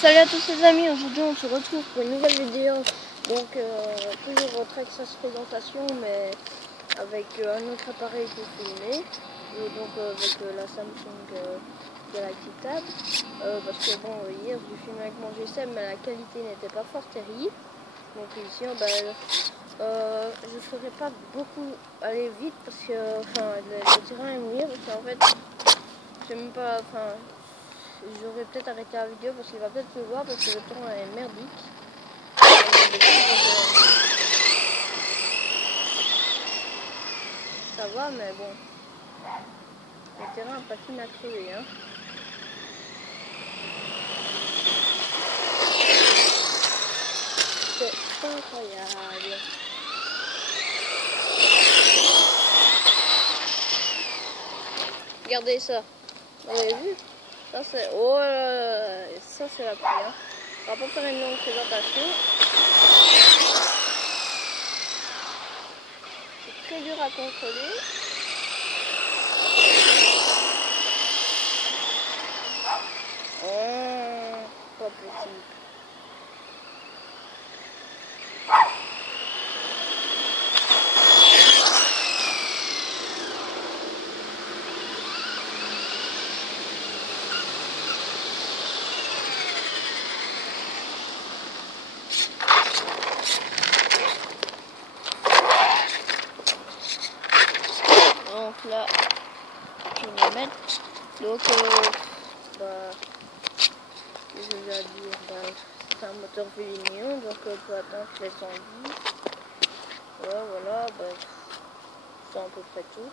Salut à tous les amis, aujourd'hui on se retrouve pour une nouvelle vidéo. Donc toujours Traxxas présentation, mais avec un autre appareil pour filmer. Et donc avec la Samsung Galaxy Tab. Parce que bon, hier j'ai filmé avec mon GSM, mais la qualité n'était pas fort terrible. Donc ici je ne ferai pas beaucoup aller vite parce que le terrain est mouillé, parce qu'en fait j'aime pas, j'aurais peut-être arrêté la vidéo parce qu'il va peut-être pleuvoir parce que le temps est merdique. Ça va, mais bon, le terrain patine à crever, hein. C'est incroyable. Regardez ça, vous avez vu? Ça c'est, oh là, ça c'est la pluie, hein. On va pas faire une longue présentation. C'est très dur à contrôler. Oh, pas possible. Donc là, je vais mettre. Donc, je vais dire, c'est un moteur Vélignon, donc pour atteindre les 110. Voilà, c'est à peu près tout.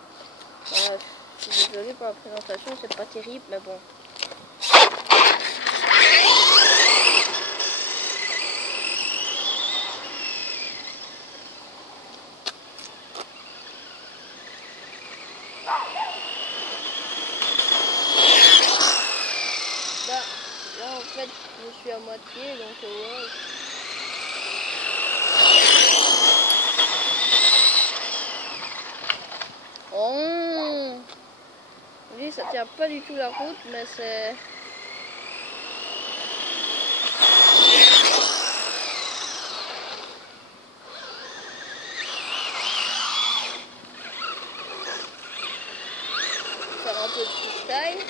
Je suis désolé pour la présentation, c'est pas terrible, mais bon. Là en fait je suis à moitié, donc ouais. Oh, oui, ça tient pas du tout la route, mais c'est... Faire un peu de freestyle.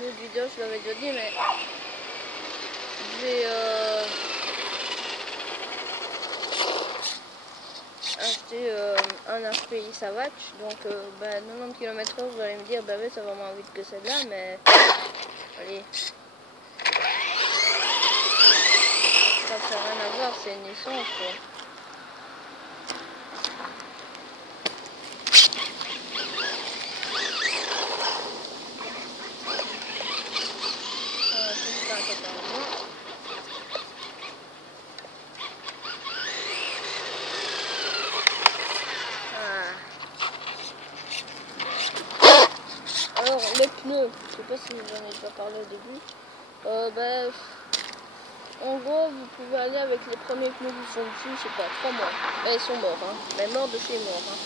L'autre vidéo je l'avais déjà dit, mais j'ai acheté un HPI Savage, donc 90 km/h, vous allez me dire, bah oui, ça va moins vite que celle-là, mais allez, ça fait rien à voir, c'est une essence quoi. Alors les pneus, je sais pas si j'en ai déjà parlé au début. En gros, vous pouvez aller avec les premiers pneus qui sont dessus, je sais pas, 3 mois. Ils sont morts, hein. Mais morts de chez morts, hein.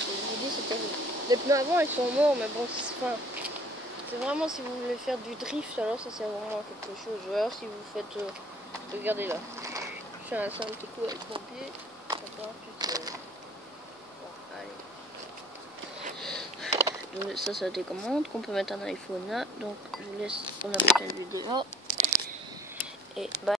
Je vous dis, c'est terrible. Les pneus avant, ils sont morts, mais bon, c'est vraiment si vous voulez faire du drift, alors ça c'est vraiment quelque chose. Ou alors si vous faites, regardez là. Je fais un simple coup avec mon pied. Attends, bon, allez. Ça, c'est des commandes qu'on peut mettre un iPhone là. Donc, je vous laisse pour la prochaine vidéo. et bye.